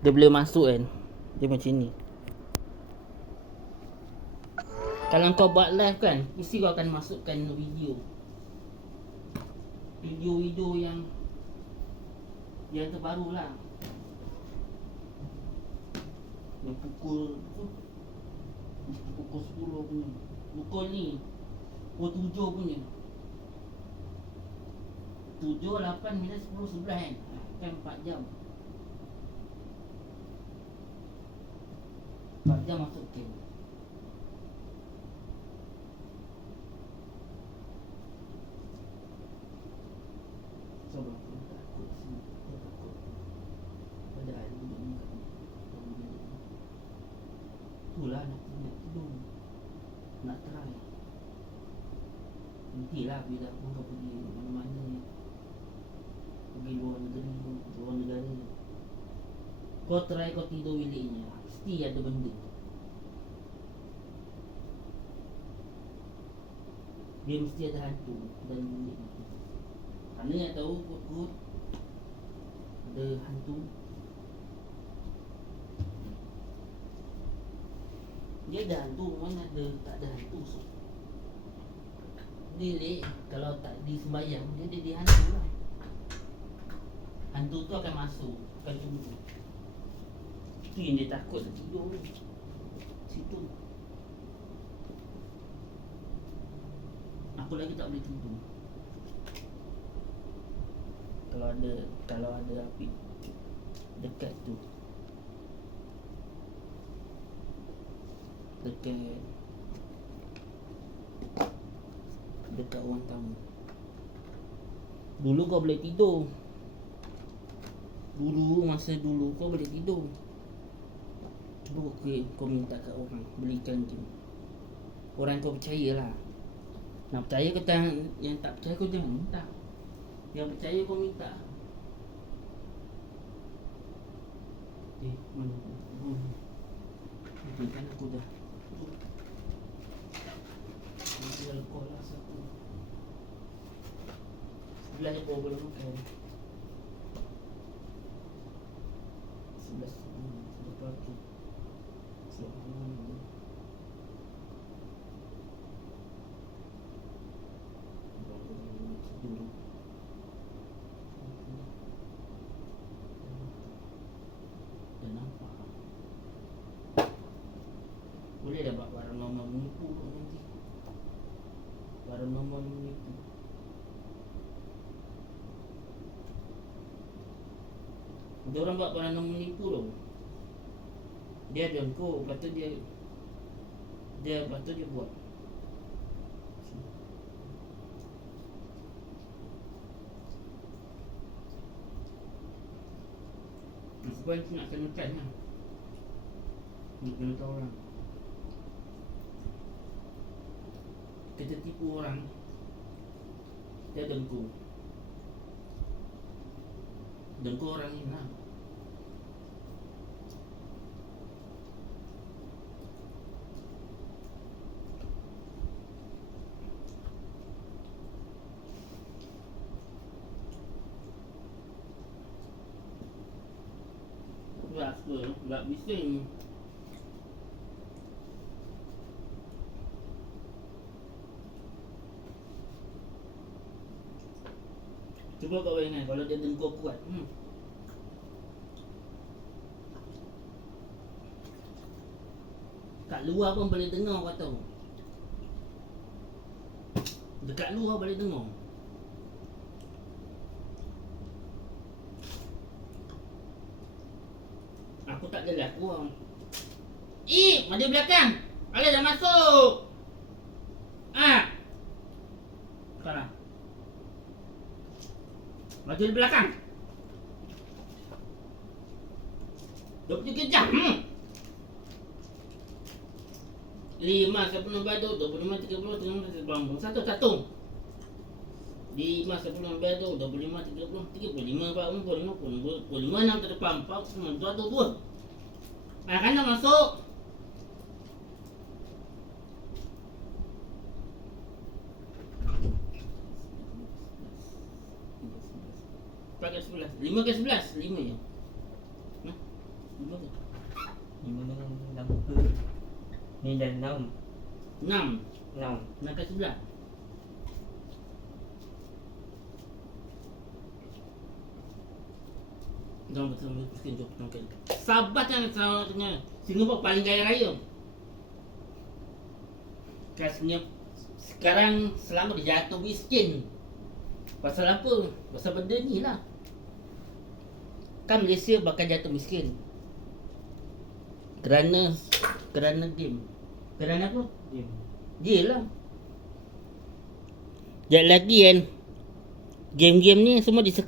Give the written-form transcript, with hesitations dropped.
Dia boleh masuk kan. Dia macam ni. Kalau kau buat live kan, mesti kau akan masukkan video. Video-video yang terbaru lah. Yang pukul 10 punya. Pukul ni pukul 7 punya. 7, 8, 9, 10, 11 kan. Kan 4 jam. 4 jam masuk camp. Sabar, aku takut sini. Aku takut pada hari ni. Itulah nak tidur. Nak try. Nantilah bila aku kau pergi mana-mana ni. Pergi luar negeri, luar negara. Kau try kau tidur biliknya. Mesti ada benda. Dia mesti ada hantu dalam bilik ni. Mana yang tahu kot ada hantu. Dia ada hantu, mana ada tak ada hantu. So bilik kalau tak disembayang, dia jadi hantu lah. Hantu tu akan masuk, akan tunggu. Itu yang dia takut tidur situ. Aku lagi tak boleh tidur. Kalau ada api dekat tu. Dekat orang tamu. Dulu kau boleh tidur. Masa dulu kau boleh tidur. Cuba kau minta kat orang belikan tu. Orang kau percayalah. Nak percaya kau tak, yang tak percaya kau jangan minta. Yang percaya kau minta. Mana tu? Kan aku dah. Nanti alkohol lah satu. Sebelah je kau boleh makan. Sebelah tu. Boleh dah buat paranormal menipu nanti. Paranormal menipu. Ada orang buat paranormal menipu tau. Dia ada kau kata dia kata dia buat. Sebab itu nak kena cut lah. Nak kena tahu orang. Kita tipu orang. Dia dengku. Dengku orang ni lah. Gak bising. Cuba kau bayangkan kalau dia dengkur kuat. Kat luar pun boleh dengar kau tahu. Dekat luar boleh dengar. Aku tak ada lah kurang. Madi belakang. Alah dah masuk. Sekarang maju di belakang. 23 jam. 5 sebelum badu, 25, 30, 31, 1. 5 sebelum badu, 25, 30, 35, 40, 50, 55, 6 terdepan, 4, 2. Kan dah masuk. Pakai 11, 5 ke 11, 5 je. Ni dah 6. 6. 6. 6 kali 11. Jangan betul miskin jom tangkal. Sabar kan sama Singapura paling kaya raya. Kasnya sekarang selama dia jatuh miskin. Pasal apa? Pasal benda ni lah. Kan Malaysia bakal jatuh miskin. Kerana game. Kerana apa? Game. Dia lah. Sekejap lagi kan game-game ni semua disekat.